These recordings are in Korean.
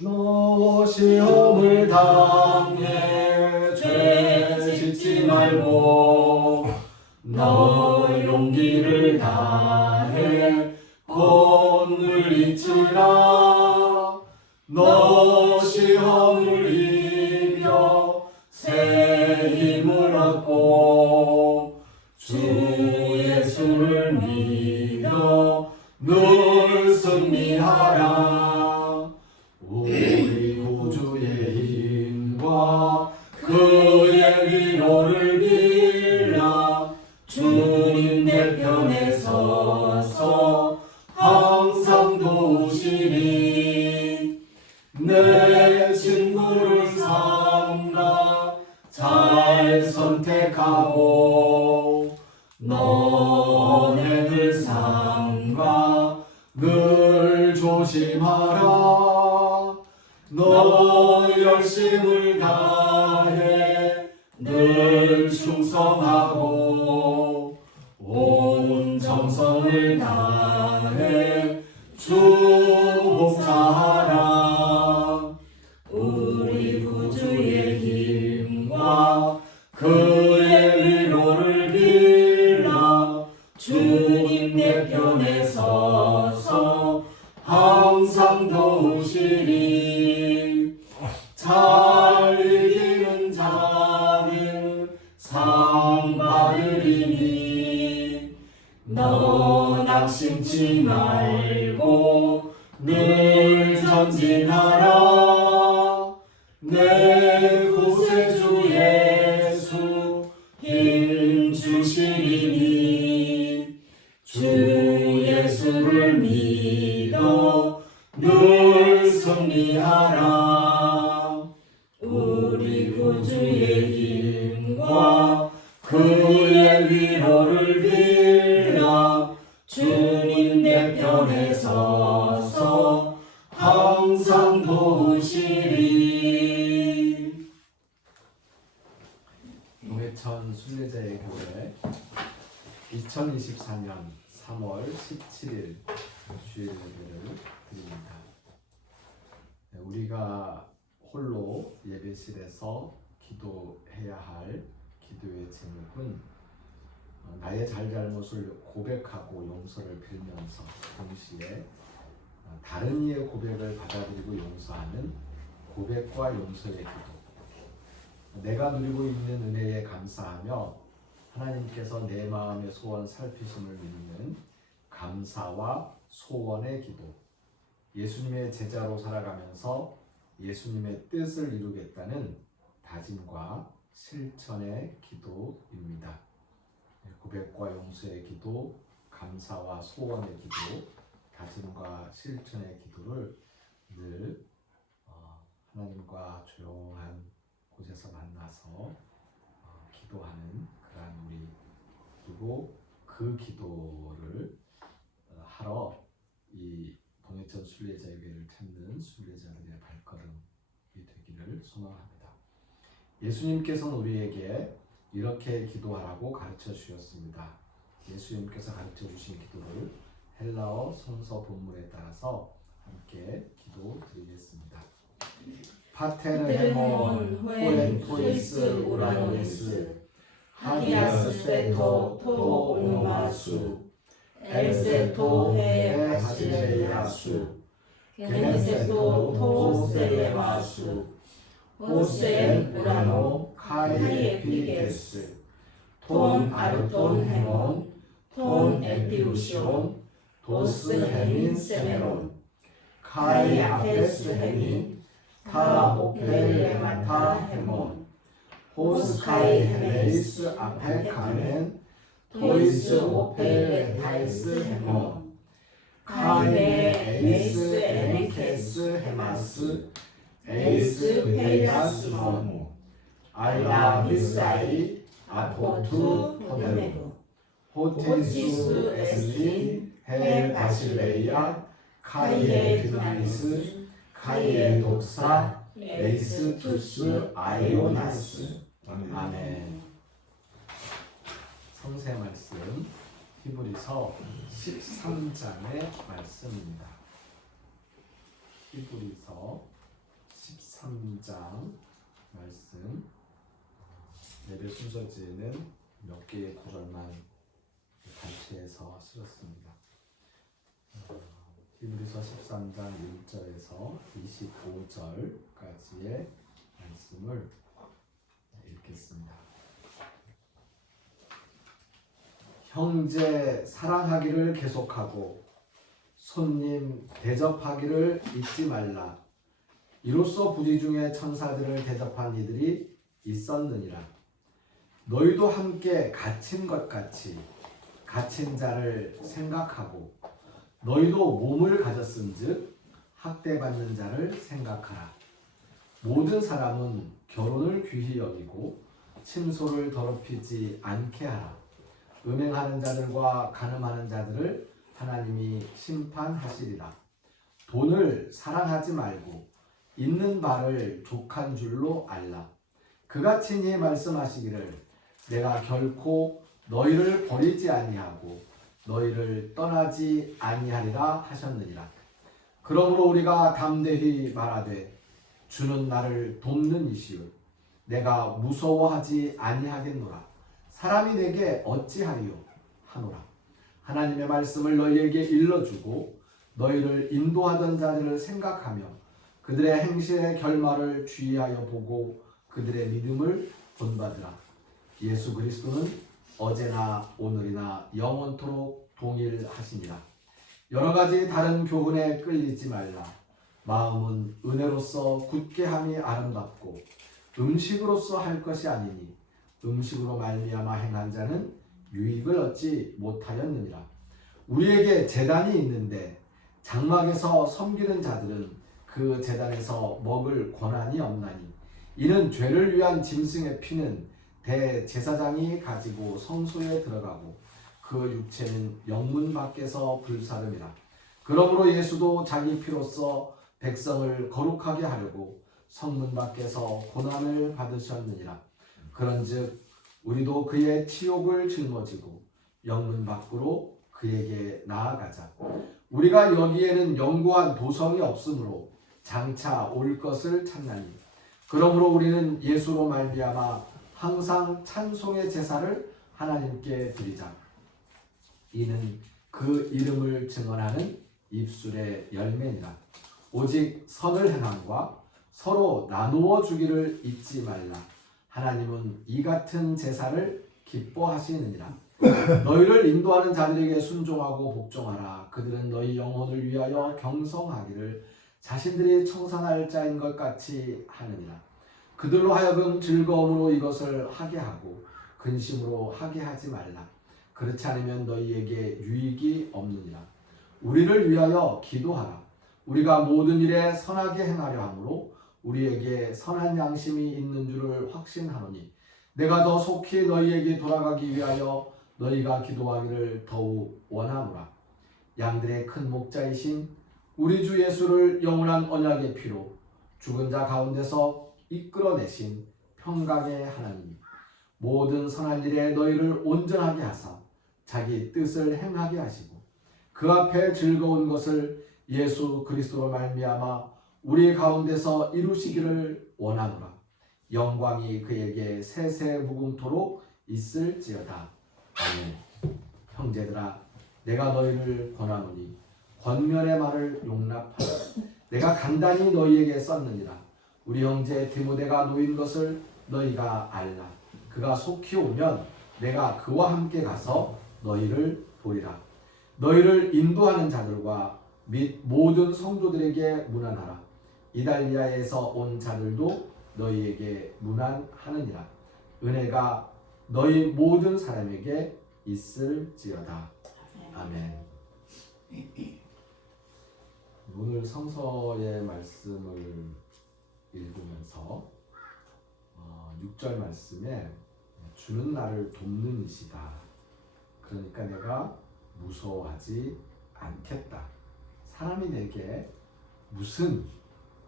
너 시험을 당해 죄 짓지 말고 너 용기를 다해 곧 물리치라. 너 시험을 이겨 새 힘을 얻고 주 예수를 믿어 늘 승리하라. 우리 구주의 힘과 그의 위로를 빌라. 주님 내 편에 서서 항상 도우시리. 내 친구를 삼가 잘 선택하고 너 언행을 삼가 늘 조심하라. 너 열심을 다해 늘 충성하고 온 정성을 다해 주 봉사하라. 우리 구주의 힘과 그의 위로를 빌라. 주님 내 편에 서서 항상 도우시리. 잘 이기는 자는 상 받으리니 너 낙심치 말고 늘 전진하라. 내 구세주 예수 힘 주시리니 주 예수를 믿어 늘 승리하라. 우리 구주의 힘과 그의 위로를 빌라. 주님 내 편에 서서 항상 도우시리. 동해천 순례자의 교회 2024년 3월 17일 주일 예배를 드립니다. 우리가 홀로 예배실에서 기도해야 할 기도의 제목은 나의 잘잘못을 고백하고 용서를 빌면서 동시에 다른 이의 고백을 받아들이고 용서하는 고백과 용서의 기도. 내가 누리고 있는 은혜에 감사하며 하나님께서 내 마음의 소원 살피심을 믿는 감사와 소원의 기도. 예수님의 제자로 살아가면서 예수님의 뜻을 이루겠다는 다짐과 실천의 기도입니다. 고백과 용서의 기도, 감사와 소원의 기도, 다짐과 실천의 기도를 늘 하나님과 조용한 곳에서 만나서 기도하는 그러한 우리, 그리고 그 기도를 하러 이 동해천 순례자교회를 찾는 순례자들의 발걸음이 되기를 소망합니다. 예수님께서는 우리에게 이렇게 기도하라고 가르쳐 주셨습니다. 예수님께서 가르쳐 주신 기도를 헬라어 성서 본문에 따라서 함께 기도 드리겠습니다. 파테르 헤몬 호엔 토이스 우라노이스 하기아스 세토 토 오노마수 엘세토 헤 하시레야수 게네세토 토 셀레마수 호센 우라노 카이 에피게스 톤 아르톤 헤몬 톤 에피루시온 도스 헤민 세메론 카이 아페스 헤민 타 오펠레마타 헤몬 호스카이 헤메이스 아페 카멘 토이스 오펠레타이스 헤몬 카이메 에이스 에리케스 헤마스 에이스 페이아스몬 알라비사이 아포투 포네루 호티수 에슬린 헬 바실레이아 카이에 드나리스 카이에 독사 에이스투스 아이오나스. 아멘. 성세 말씀 히브리서 13장의 말씀입니다. 히브리서 13장 말씀 예배 순서지는 몇 개의 구절만 단체해서 쓰었습니다. 히브리서 13장 1절에서 25절까지의 말씀을 읽겠습니다. 형제 사랑하기를 계속하고 손님 대접하기를 잊지 말라. 이로써 부디 중에 천사들을 대접한 이들이 있었느니라. 너희도 함께 갇힌 것 같이 갇힌 자를 생각하고 너희도 몸을 가졌은즉 학대받는 자를 생각하라. 모든 사람은 결혼을 귀히 여기고 침소를 더럽히지 않게 하라. 음행하는 자들과 간음하는 자들을 하나님이 심판하시리라. 돈을 사랑하지 말고 있는 바를 족한 줄로 알라. 그가 친히 말씀하시기를 내가 결코 너희를 버리지 아니하고 너희를 떠나지 아니하리라 하셨느니라. 그러므로 우리가 담대히 말하되 주는 나를 돕는 이시요 내가 무서워하지 아니하겠노라. 사람이 내게 어찌하리요 하노라. 하나님의 말씀을 너희에게 일러주고 너희를 인도하던 자들을 생각하며 그들의 행실의 결말을 주의하여 보고 그들의 믿음을 본받으라. 예수 그리스도는 어제나 오늘이나 영원토록 동일하시니라. 여러 가지 다른 교훈에 끌리지 말라. 마음은 은혜로서 굳게 함이 아름답고 음식으로서 할 것이 아니니 음식으로 말미암아 행한 자는 유익을 얻지 못하였느니라. 우리에게 제단이 있는데 장막에서 섬기는 자들은 그 제단에서 먹을 권한이 없나니 이는 죄를 위한 짐승의 피는 대제사장이 가지고 성소에 들어가고 그 육체는 영문 밖에서 불사름이라. 그러므로 예수도 자기 피로써 백성을 거룩하게 하려고 성문 밖에서 고난을 받으셨느니라. 그런즉 우리도 그의 치욕을 짊어지고 영문 밖으로 그에게 나아가자. 우리가 여기에는 영구한 도성이 없으므로 장차 올 것을 찾나니 그러므로 우리는 예수로 말미암아 항상 찬송의 제사를 하나님께 드리자. 이는 그 이름을 증언하는 입술의 열매니라. 오직 선을 행함과 서로 나누어 주기를 잊지 말라. 하나님은 이 같은 제사를 기뻐하시느니라. 너희를 인도하는 자들에게 순종하고 복종하라. 그들은 너희 영혼을 위하여 경성하기를 자신들이 청산할 자인 것 같이 하느니라. 그들로 하여금 즐거움으로 이것을 하게 하고 근심으로 하게 하지 말라. 그렇지 않으면 너희에게 유익이 없느니라. 우리를 위하여 기도하라. 우리가 모든 일에 선하게 행하려 하므로 우리에게 선한 양심이 있는 줄을 확신하노니 내가 더 속히 너희에게 돌아가기 위하여 너희가 기도하기를 더욱 원하노라. 양들의 큰 목자이신 우리 주 예수를 영원한 언약의 피로 죽은 자 가운데서 이끌어내신 평강의 하나님, 모든 선한 일에 너희를 온전하게 하사 자기 뜻을 행하게 하시고 그 앞에 즐거운 것을 예수 그리스도로 말미암아 우리 가운데서 이루시기를 원하노라. 영광이 그에게 세세 무궁토록 있을지어다. 아멘. 형제들아, 내가 너희를 권하노니 권면의 말을 용납하라. 내가 간단히 너희에게 썼느니라. 우리 형제 디모데가 놓인 것을 너희가 알라. 그가 속히 오면 내가 그와 함께 가서 너희를 보리라. 너희를 인도하는 자들과 및 모든 성도들에게 문안하라. 이달리아에서 온 자들도 너희에게 문안하느니라. 은혜가 너희 모든 사람에게 있을지어다. 아멘. 오늘 성서의 말씀을 읽으면서 6절 말씀에 주는 나를 돕는 이시다. 그러니까 내가 무서워하지 않겠다. 사람이 내게 무슨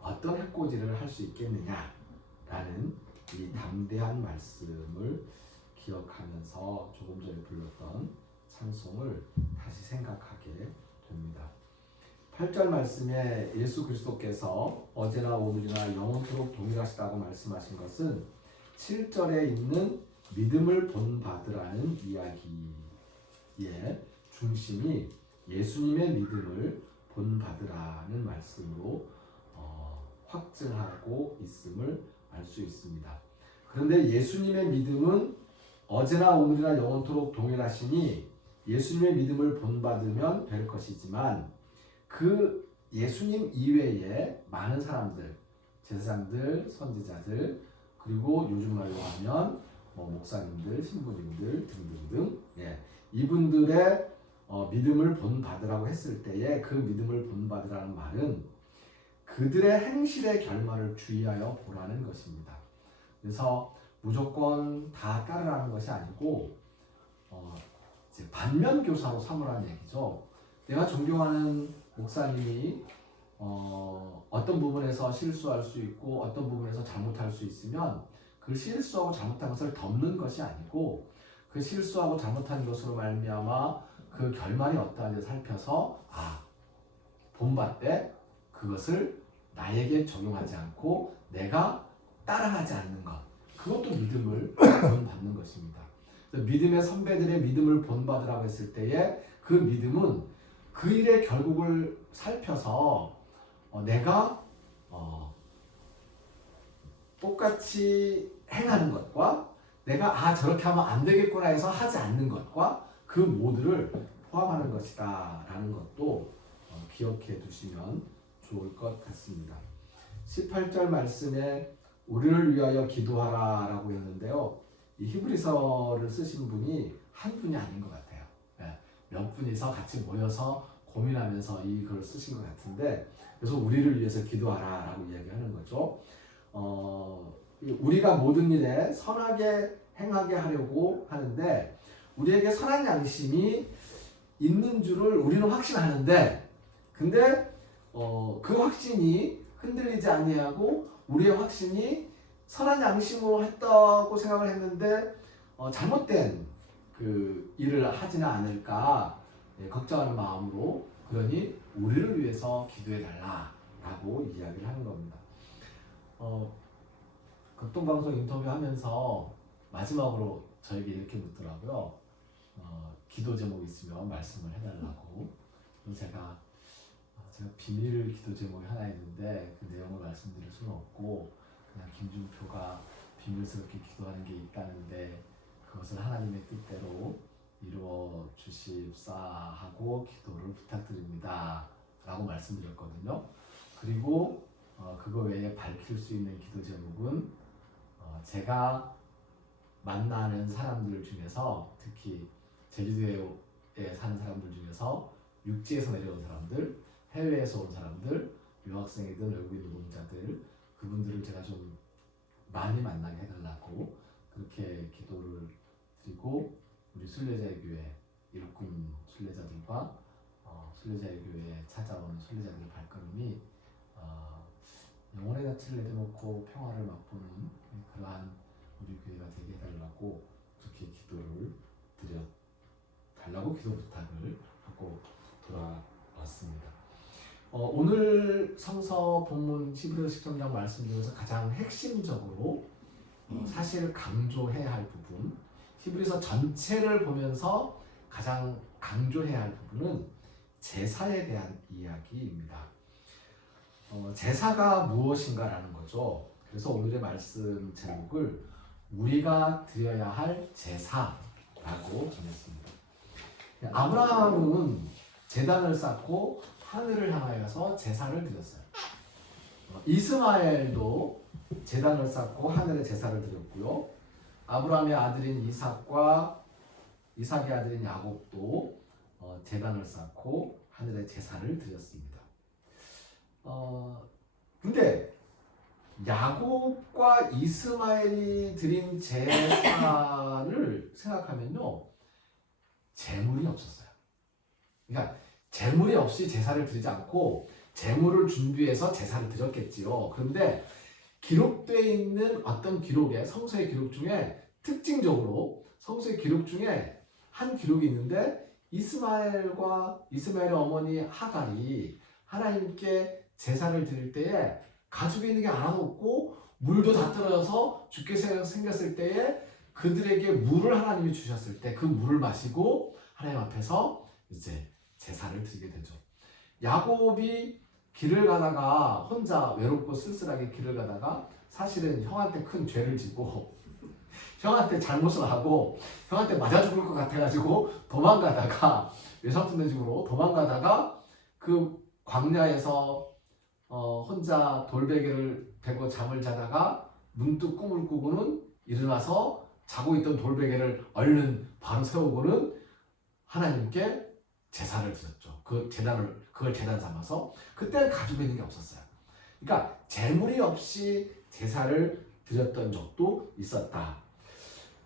어떤 해코지를 할 수 있겠느냐라는 이 담대한 말씀을 기억하면서 조금 전에 불렀던 찬송을 다시 생각하게 됩니다. 8절 말씀에 예수 그리스도께서 어제나 오늘이나 영원토록 동일하시다고 말씀하신 것은 7절에 있는 믿음을 본받으라는 이야기의 중심이 예수님의 믿음을 본받으라는 말씀으로 확증하고 있음을 알 수 있습니다. 그런데 예수님의 믿음은 어제나 오늘이나 영원토록 동일하시니 예수님의 믿음을 본받으면 될 것이지만 그 예수님 이외에 많은 사람들, 제사장들, 선지자들, 그리고 요즘 말로 하면 목사님들, 신부님들 등등등, 이분들의 믿음을 본받으라고 했을 때에 그 믿음을 본받으라는 말은 그들의 행실의 결말을 주의하여 보라는 것입니다. 그래서 무조건 다 따르라는 것이 아니고 이제 반면교사로 삼으라는 얘기죠. 내가 존경하는 목사님이 어떤 부분에서 실수할 수 있고 어떤 부분에서 잘못할 수 있으면 그 실수하고 잘못한 것을 덮는 것이 아니고 그 실수하고 잘못한 것으로 말미암아 그 결말이 어떠한지 살펴서 본받되 그것을 나에게 적용하지 않고 내가 따라하지 않는 것, 그것도 믿음을 본받는 것입니다. 믿음의 선배들의 믿음을 본받으라고 했을 때에 그 믿음은 그 일의 결국을 살펴서 내가 똑같이 행하는 것과 내가 저렇게 하면 안 되겠구나 해서 하지 않는 것과 그 모두를 포함하는 것이다 라는 것도 기억해 두시면 좋을 것 같습니다. 18절 말씀에 우리를 위하여 기도하라 라고 했는데요, 이 히브리서를 쓰신 분이 한 분이 아닌 것 같아요. 몇 분이서 같이 모여서 고민하면서 이 글을 쓰신 것 같은데, 그래서 우리를 위해서 기도하라 라고 이야기하는 거죠. 우리가 모든 일에 선하게 행하게 하려고 하는데 우리에게 선한 양심이 있는 줄을 우리는 확신하는데, 근데 그 확신이 흔들리지 아니하고 우리의 확신이 선한 양심으로 했다고 생각을 했는데 잘못된 그 일을 하지는 않을까 걱정하는 마음으로, 그러니 우리를 위해서 기도해 달라라고 이야기를 하는 겁니다. 극동방송 인터뷰하면서 마지막으로 저에게 이렇게 묻더라고요. 기도 제목 있으면 말씀을 해달라고. 제가 비밀 기도 제목이 하나 있는데 그 내용을 말씀드릴 수는 없고, 그냥 김준표가 비밀스럽게 기도하는 게 있다는데 그것을 하나님의 뜻대로 이루어 주십사 하고 기도를 부탁드립니다 라고 말씀드렸거든요. 그리고 그거 외에 밝힐 수 있는 기도 제목은 제가 만나는 사람들 중에서, 특히 제주도에 사는 사람들 중에서 육지에서 내려온 사람들, 해외에서 온 사람들, 유학생이든 외국인 노동자들, 그분들을 제가 좀 많이 만나게 해달라고 그렇게 기도를 드리고, 우리 순례자의 교회 일꾼 순례자들과 순례자의 교회에 찾아오는 순례자들의 발걸음이 영혼의 자취를 내려놓고 평화를 맛보는 그러한 우리 교회가 되게 해달라고 그렇게 기도를 드려달라고 기도 부탁을 하고 돌아왔습니다. 오늘 성서 본문 히브리서 10장 말씀 중에서 가장 핵심적으로 사실 강조해야 할 부분, 히브리서 전체를 보면서 가장 강조해야 할 부분은 제사에 대한 이야기입니다. 제사가 무엇인가라는 거죠. 그래서 오늘의 말씀 제목을 우리가 드려야 할 제사라고 정했습니다. 아브라함은 제단을 쌓고 하늘을 향하여서 제사를 드렸어요. 이스마엘도 제단을 쌓고 하늘에 제사를 드렸고요. 아브라함의 아들인 이삭의 아들인 야곱도 제단을 쌓고 하늘에 제사를 드렸습니다. 근데 야곱과 이스마엘이 드린 제사를 생각하면요, 제물이 없었어요. 그러니까 제물이 없이 제사를 드리지 않고 제물을 준비해서 제사를 드렸겠지요. 그런데 기록되어 있는 어떤 기록에, 성서의 기록 중에 특징적으로 성서의 기록 중에 한 기록이 있는데, 이스마엘의 어머니 하갈이 하나님께 제사를 드릴 때에 가지고 있는 게 하나도 없고 물도 다 떨어져서 죽게 생겼을 때에 그들에게 물을 하나님이 주셨을 때 그 물을 마시고 하나님 앞에서 이제 제사를 드리게 되죠. 야곱이 길을 가다가 혼자 외롭고 쓸쓸하게 길을 가다가 사실은 형한테 큰 죄를 지고 형한테 잘못을 하고 형한테 맞아 죽을 것 같아가지고 도망가다가 외삼촌네 집으로 도망가다가 그 광야에서 혼자 돌베개를 베고 잠을 자다가 문득 꿈을 꾸고는 일어나서 자고 있던 돌베개를 얼른 바로 세우고는 하나님께 제사를 드렸죠. 그걸 제단 삼아서 그때는 가지고 있는 게 없었어요. 그러니까 재물이 없이 제사를 드렸던 적도 있었다.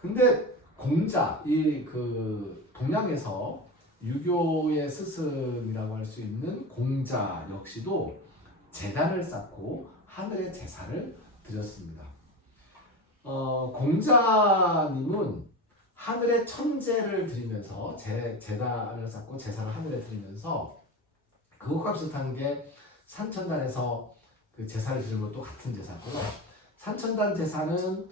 근데 공자, 그 동양에서 유교의 스승이라고 할 수 있는 공자 역시도 제단을 쌓고 하늘의 제사를 드렸습니다. 공자님은 하늘의 천재를 드리면서 제단을 쌓고 제사를 하늘에 드리면서 그것과 비슷한 게 산천단에서 그 제사를 드리는 것도 같은 제사고요. 산천단 제사는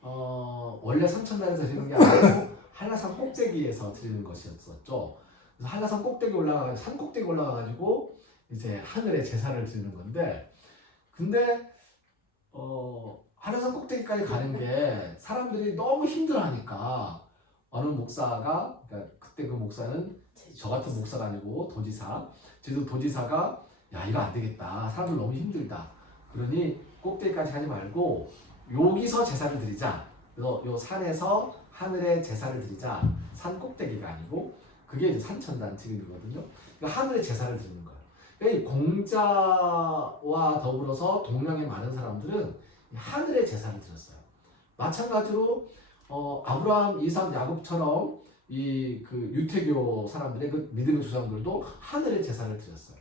원래 산천단에서 드리는 게 아니고 한라산 꼭대기에서 드리는 것이었었죠. 그래서 한라산 산 꼭대기 올라가가지고 이제 하늘에 제사를 드리는 건데, 근데 한라산 꼭대기까지 가는 게 사람들이 너무 힘들어하니까 어느 목사가, 그러니까 그때 그 목사는 저 같은 목사가 아니고 도지사, 제주 도지사가 야 이거 안 되겠다, 사람들 너무 힘들다, 그러니 꼭대기까지 가지 말고 여기서 제사를 드리자. 그래서 요 산에서 하늘에 제사를 드리자. 산 꼭대기가 아니고 그게 이제 산천단 지금이거든요. 그러니까 하늘에 제사를 드리는 거예요. 그러니까 이 공자와 더불어서 동양의 많은 사람들은 하늘에 제사를 드렸어요. 마찬가지로 아브라함, 이삭, 야곱처럼 그 유태교 사람들의 그 믿음의 조상들도 하늘에 제사를 드렸어요.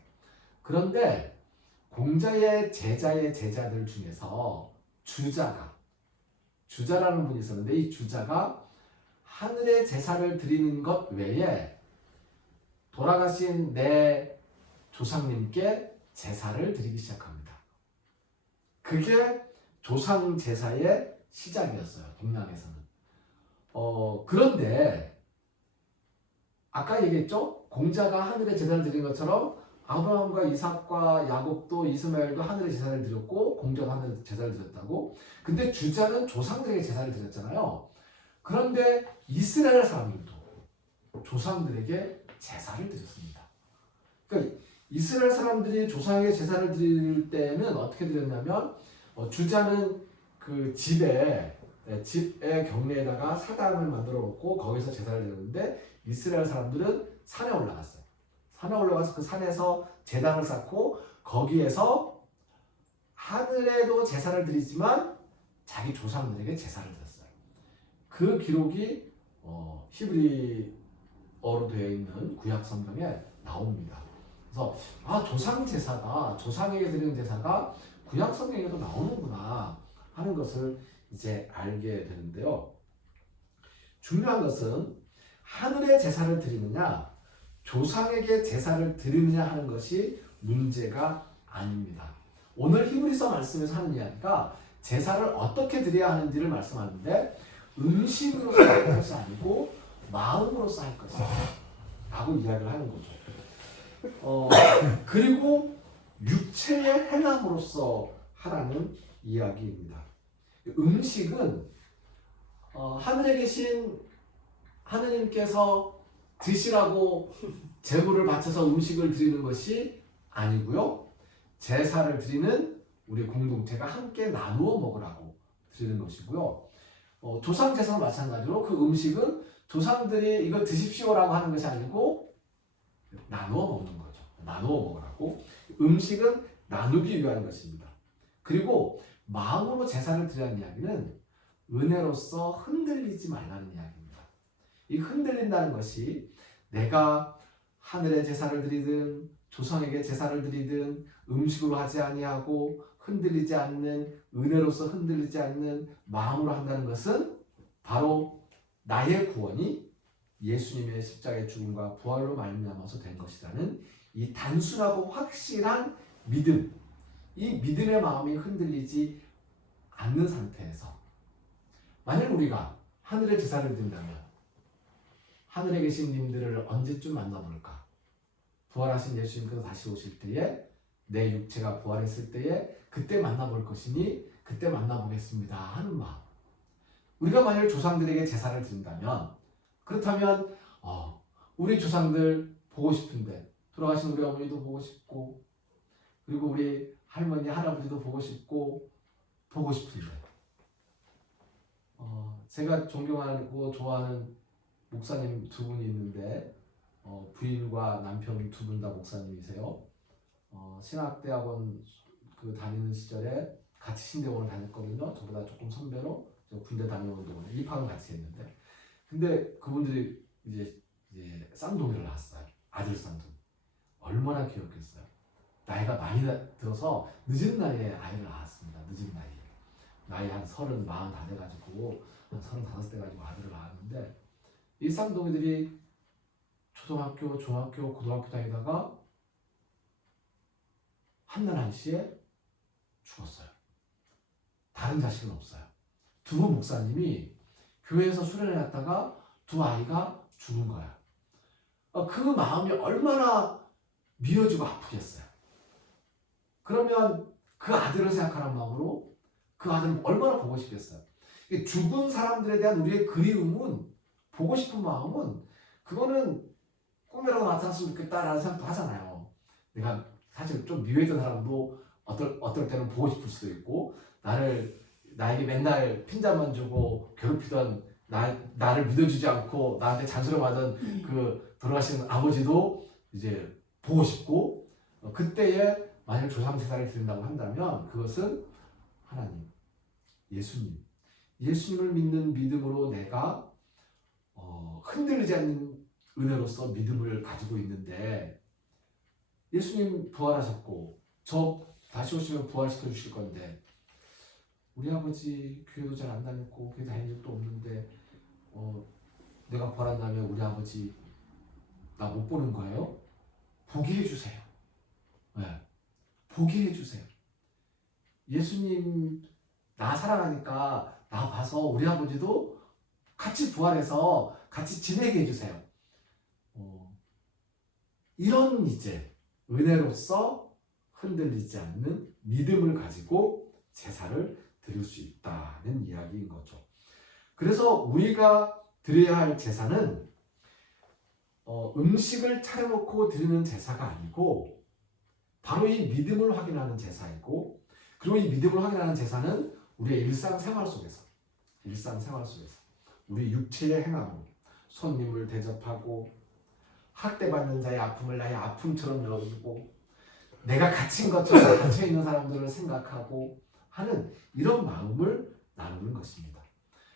그런데 공자의 제자들 중에서 주자라는 분이 있었는데, 이 주자가 하늘에 제사를 드리는 것 외에 돌아가신 내 조상님께 제사를 드리기 시작합니다. 그게 조상 제사의 시작이었어요, 동양에서는. 그런데 아까 얘기했죠? 공자가 하늘에 제사를 드린 것처럼 아브라함과 이삭과 야곱도 이스마엘도 하늘에 제사를 드렸고 공자가 하늘에 제사를 드렸다고. 근데 주자는 조상들에게 제사를 드렸잖아요. 그런데 이스라엘 사람들도 조상들에게 제사를 드렸습니다. 그러니까 이스라엘 사람들이 조상에게 제사를 드릴 때는 어떻게 드렸냐면, 주자는 그 집의 경내에다가 사당을 만들어 놓고 거기서 제사를 드렸는데, 이스라엘 사람들은 산에 올라갔어요. 산에 올라가서 그 산에서 제단을 쌓고 거기에서 하늘에도 제사를 드리지만 자기 조상들에게 제사를 드렸어요. 그 기록이 히브리어로 되어 있는 구약 성경에 나옵니다. 그래서 조상 제사가, 조상에게 드리는 제사가 구약 성경에도 나오는구나 하는 것을 이제 알게 되는데요. 중요한 것은 하늘에 제사를 드리느냐 조상에게 제사를 드리느냐 하는 것이 문제가 아닙니다. 오늘 히브리서 말씀에서 하는 이야기가 제사를 어떻게 드려야 하는지를 말씀하는데, 음식으로서 할 것이 아니고 마음으로서 할 것이다 라고 이야기를 하는 거죠. 그리고 육체의 행함으로써 하라는 이야기입니다. 음식은 하늘에 계신 하느님께서 드시라고 제물을 바쳐서 음식을 드리는 것이 아니고요, 제사를 드리는 우리 공동체가 함께 나누어 먹으라고 드리는 것이고요. 조상 제사는 마찬가지로 그 음식은 조상들이 이거 드십시오라고 하는 것이 아니고 나누어 먹는 거죠. 나누어 먹으라고. 음식은 나누기 위한 것입니다. 그리고 마음으로 제사를 드리라는 이야기는 은혜로서 흔들리지 말라는 이야기입니다. 이 흔들린다는 것이 내가 하늘에 제사를 드리든 조상에게 제사를 드리든 음식으로 하지 아니하고 흔들리지 않는, 은혜로서 흔들리지 않는 마음으로 한다는 것은 바로 나의 구원이 예수님의 십자가의 죽음과 부활로 말미암아서 된 것이라는 이 단순하고 확실한 믿음, 이 믿음의 마음이 흔들리지 않는 상태에서 만약 우리가 하늘의 제사를 드린다면 하늘에 계신 님들을 언제쯤 만나볼까? 부활하신 예수님께서 다시 오실 때에 내 육체가 부활했을 때에 그때 만나볼 것이니 그때 만나보겠습니다 하는 마음. 우리가 만약 조상들에게 제사를 드린다면 그렇다면 우리 조상들 보고 싶은데 돌아가신 우리 어머니도 보고 싶고 그리고 우리 할머니 할아버지도 보고 싶고 보고 싶은데 제가 존경하고 좋아하는 목사님 두 분이 있는데 부인과 남편 두 분 다 목사님이세요. 신학대학원 그 다니는 시절에 같이 신대원을 다녔거든요. 저보다 조금 선배로 군대 다녀온 동안에 입학은 같이 했는데 근데 그분들이 이제 쌍둥이를 낳았어요. 아들 쌍둥이. 얼마나 귀엽겠어요. 나이가 많이 들어서 늦은 나이에 아이를 낳았습니다. 늦은 나이에. 나이 한 30, 40 다 돼가지고 한 35 돼가지고 아들을 낳았는데 이 쌍둥이들이 초등학교, 중학교, 고등학교 다니다가 한날 한시에 죽었어요. 다른 자식은 없어요. 두 목사님이 교회에서 수련회 갔다가 두 아이가 죽은 거야. 그 마음이 얼마나 미어지고 아프겠어요. 그러면 그 아들을 생각하는 마음으로 그 아들을 얼마나 보고 싶겠어요. 죽은 사람들에 대한 우리의 그리움은 보고 싶은 마음은 그거는 꿈이라도 나타났으면 좋겠다라는 생각도 하잖아요. 내가 사실 좀 미워했던 사람도 어떨 때는 보고 싶을 수도 있고 나에게 맨날 핀잔만 주고 괴롭히던 나를 믿어주지 않고 나한테 잔소리하던 그 돌아가신 아버지도 이제 보고 싶고 그때에 만약 조상 제사를 드린다고 한다면 그것은 하나님, 예수님을 믿는 믿음으로 내가 흔들리지 않는 은혜로서 믿음을 가지고 있는데 예수님 부활하셨고 저 다시 오시면 부활시켜 주실 건데 우리 아버지 교회도 잘 안 다녔고 교회 다닌 적도 없는데 내가 부활한 다음에 우리 아버지 나 못 보는 거예요? 보게 해주세요. 네. 보게 해주세요. 예수님 나 사랑하니까 나 봐서 우리 아버지도 같이 부활해서 같이 지내게 해주세요. 이런 이제 은혜로서 흔들리지 않는 믿음을 가지고 제사를 드릴 수 있다는 이야기인 거죠. 그래서 우리가 드려야 할 제사는 음식을 차려놓고 드리는 제사가 아니고 바로 이 믿음을 확인하는 제사이고 그리고 이 믿음을 확인하는 제사는 우리의 일상생활 속에서 우리 육체의 행함으로 손님을 대접하고 학대받는 자의 아픔을 나의 아픔처럼 여기고 내가 갇힌 것처럼 갇혀있는 사람들을 생각하고 하는 이런 마음을 나누는 것입니다.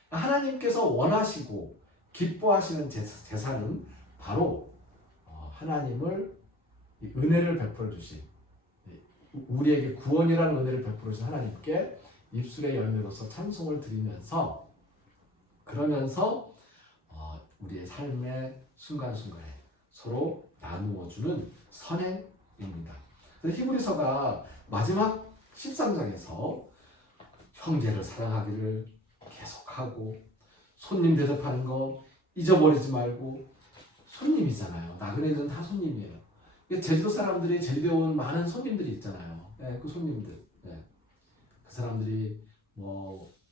하나님께서 원하시고 기뻐하시는 제사는 바로 하나님을 은혜를 베풀어 주신 우리에게 구원이라는 은혜를 베풀어 주신 하나님께 입술의 열매로서 찬송을 드리면서 그러면서 우리의 삶의 순간순간에 서로 나누어주는 선행입니다. 히브리서가 마지막 13장에서 형제를 사랑하기를 계속하고 손님 대접하는 거 잊어버리지 말고 손님이잖아요. 나그네들은 다 손님이에요. 제주도 사람들이 제주도에 온 많은 손님들이 있잖아요. 그 손님들. 그 사람들이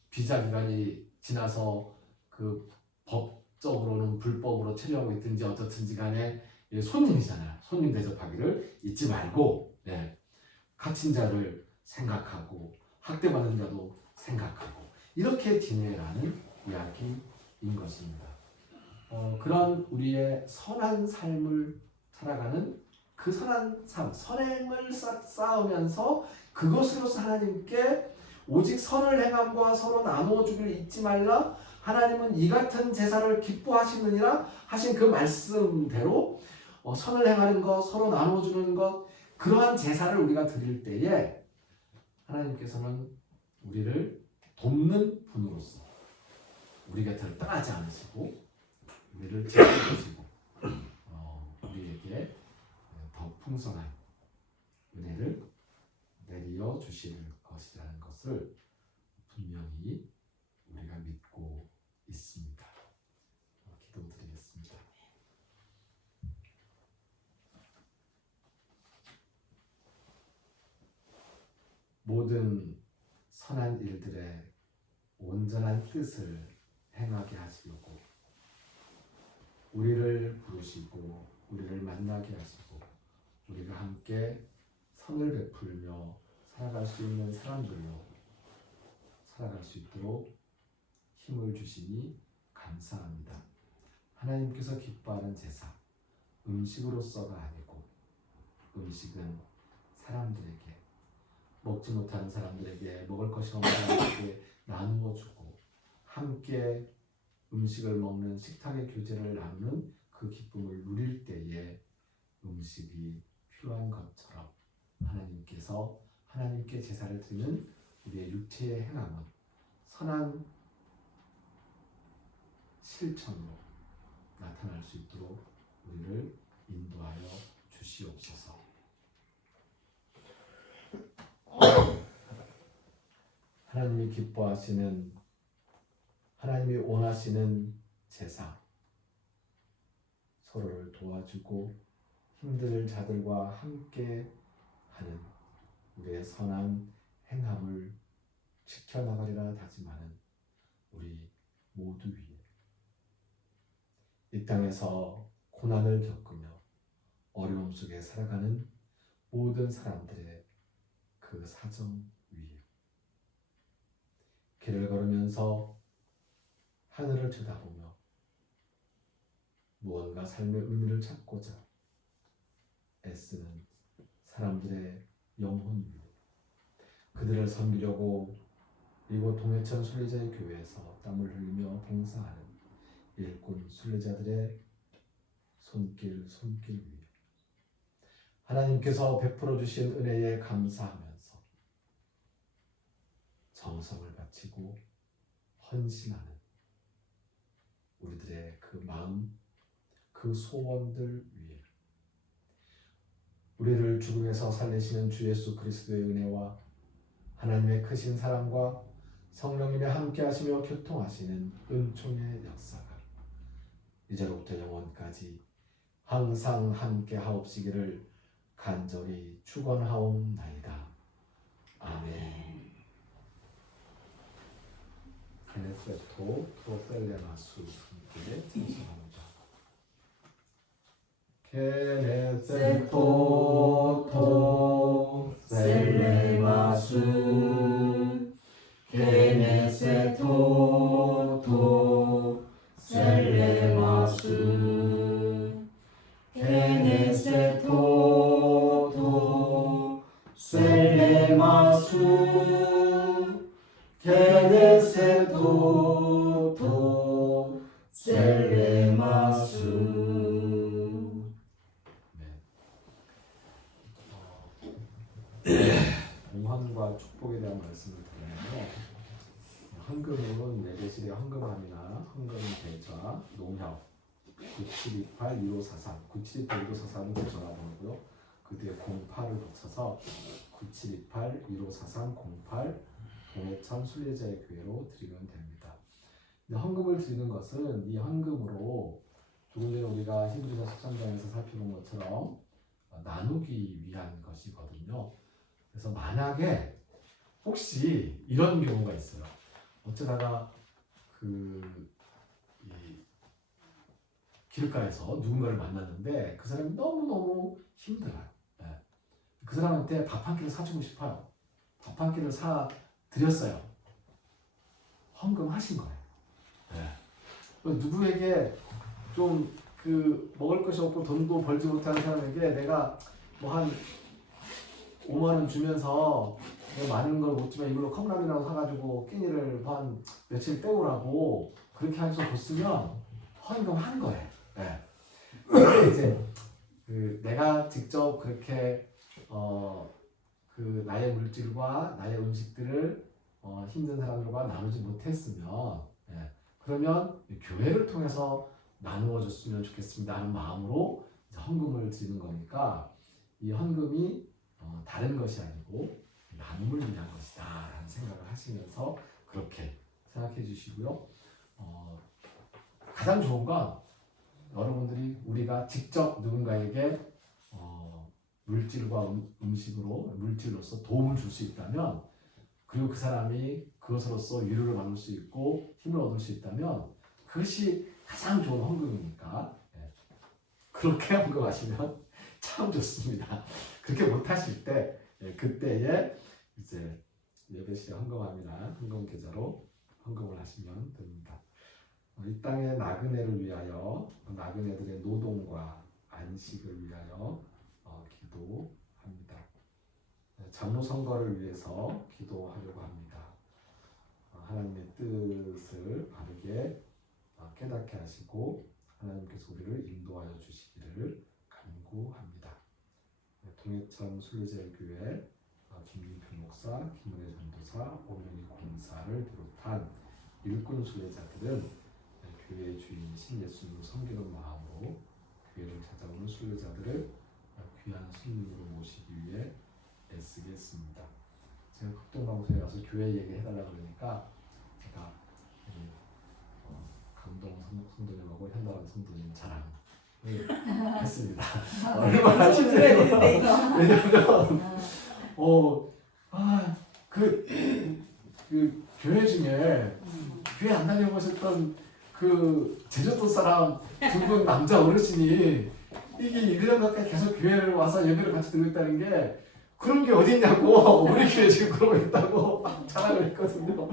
비자 기간이 지나서 그 법적으로는 불법으로 체류하고 있든지 어떻든지 간에 손님이잖아요. 손님 대접하기를 잊지 말고 갇힌 자를 생각하고 학대받는 자도 생각하고 이렇게 지내라는 이야기인 것입니다. 그런 우리의 선한 삶을 살아가는 그 선한 삶, 선행을 쌓으면서 그것으로서 하나님께 오직 선을 행함과 서로 나누어 주기를 잊지 말라. 하나님은 이 같은 제사를 기뻐하시느니라 하신 그 말씀대로 선을 행하는 것, 서로 나누어 주는 것, 그러한 제사를 우리가 드릴 때에 하나님께서는 우리를 돕는 분으로서 우리 곁을 떠나지 않으시고 우리를 지켜주시고 우리에게 더 풍성한 은혜를 내려 주실 것이라는 것을 분명히 우리가 믿고 있습니다. 기도드리겠습니다. 모든 선한 일들의 온전한 뜻을 행하게 하시려고 우리를 부르시고 우리를 만나게 하시고 우리가 함께 선을 베풀며 살아갈 수 있는 사람들로 살아갈 수 있도록 힘을 주시니 감사합니다. 하나님께서 기뻐하는 제사, 음식으로서가 아니고 음식은 사람들에게, 먹지 못하는 사람들에게, 먹을 것이 없는 사람들에게 나누어 주고 함께 음식을 먹는 식탁의 교제를 나누는 그 기쁨을 누릴 때에 음식이 필요한 것처럼 하나님께서 하나님께 제사를 드리는 우리의 육체의 행함은 선한 실천으로 나타날 수 있도록 우리를 인도하여 주시옵소서. 하나님이 기뻐하시는, 하나님이 원하시는 제사, 서로를 도와주고 힘들 자들과 함께 하는 우리의 선한 행함을 지켜나가리라 다짐하는 우리 모두 위에 이 땅에서 고난을 겪으며 어려움 속에 살아가는 모든 사람들의 그 사정 위에 길을 걸으면서 하늘을 쳐다보며 무언가 삶의 의미를 찾고자 애쓰는 사람들의 영혼 위에 그들을 섬기려고 이곳 동해천 순례자의 교회에서 땀을 흘리며 봉사하는 일꾼 순례자들의 손길 위에 하나님께서 베풀어 주신 은혜에 감사하면서 정성을 바치고 헌신하는 우리들의 그 마음, 그 소원들 위에 우리를 죽음에서 살리시는 주 예수 그리스도의 은혜와 하나님의 크신 사랑과 성령님의 함께하시며 교통하시는 은총의 역사가 이제로부터 영원까지 항상 함께하옵시기를 간절히 축원하옵나이다. 아멘. 케네세토 프로셀레마수 함께 찬송합니다. 케네세토 토 셀레마수 케네세토 토 셀레마수 케네세토 토 셀레마수 케네세토 토 셀레마수. 공헌과 축복에 대한 말씀을 드리면요. 헌금은 내배실에 헌금함이나 헌금 대좌, 농협 9728-1543 9728-1543은 제 전화번호고요. 그 뒤에 08을 붙여서 9728-1543-08 동해천 순례자의 교회로 드리면 됩니다. 근데 헌금을 드리는 것은 이 헌금으로 조금 전에 우리가 히브리서 13장에서 살펴본 것처럼 나누기 위한 것이거든요. 그래서 만약에 혹시 이런 경우가 있어요. 어쩌다가 이 길가에서 누군가를 만났는데 그 사람이 너무너무 힘들어요. 네. 그 사람한테 밥 한 끼를 사주고 싶어요. 밥 한 끼를 사 드렸어요. 헌금하신 거예요. 네. 누구에게 좀 먹을 것이 없고 돈도 벌지 못하는 사람에게 내가 뭐 한 5만 원 주면서 많은 걸 먹지만 이걸로 컵라면이라도 사가지고 끼니를 한 며칠 때우라고 그렇게 해서 줬으면 헌금한 거예요. 네. 근데 이제 내가 직접 그렇게 나의 물질과 나의 음식들을 힘든 사람들과 나누지 못했으면 그러면 교회를 통해서 나누어 줬으면 좋겠습니다 하는 마음으로 이제 헌금을 드리는 거니까 이 헌금이 다른 것이 아니고 나눔을 위한 것이다 라는 생각을 하시면서 그렇게 생각해 주시고요. 가장 좋은 건 여러분들이 우리가 직접 누군가에게 물질과 물질로서 도움을 줄 수 있다면, 그리고 그 사람이 그것으로서 위로를 받을 수 있고 힘을 얻을 수 있다면 그것이 가장 좋은 헌금이니까 그렇게 헌금하시면 참 좋습니다. 그렇게 못하실 때 그때에 이제 예배시에 헌금함이나 헌금 계좌로 헌금을 하시면 됩니다. 이 땅의 나그네를 위하여, 나그네들의 노동과 안식을 위하여 기도합니다. 장로 선거를 위해서 기도하려고 합니다. 하나님의 뜻을 바르게 깨닫게 하시고 하나님께서 우리를 인도하여 주시기를 간구합니다. 동해천 순례자교회 김민표 목사, 김은혜 전도사, 오명희 권사를 비롯한 일꾼 순례자들은 교회의 주인이신 예수님을 섬기는 마음으로 교회를 찾아오는 순례자들을 귀한 손님으로 모시기 위해 애쓰겠습니다. 제가 극동방송에 가서 교회 얘기해달라고 그러니까 제가 감동 성도님하고 현다란 성도님 자랑을 했습니다. 얼마나 힘들어요. 왜냐면 그 교회 중에 교회 안 다녀보셨던 그 제주도 사람 두 분 남자 어르신이 이게 1년 가까이 계속 교회를 와서 예배를 같이 드리고 있다는 게 그런 게 어딨냐고 우리 교회 지금 그러고 있다고 막 자랑을 했거든요.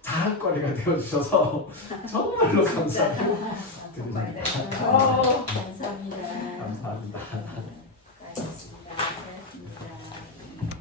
자랑거리가 되어주셔서 정말로 감사드립니다.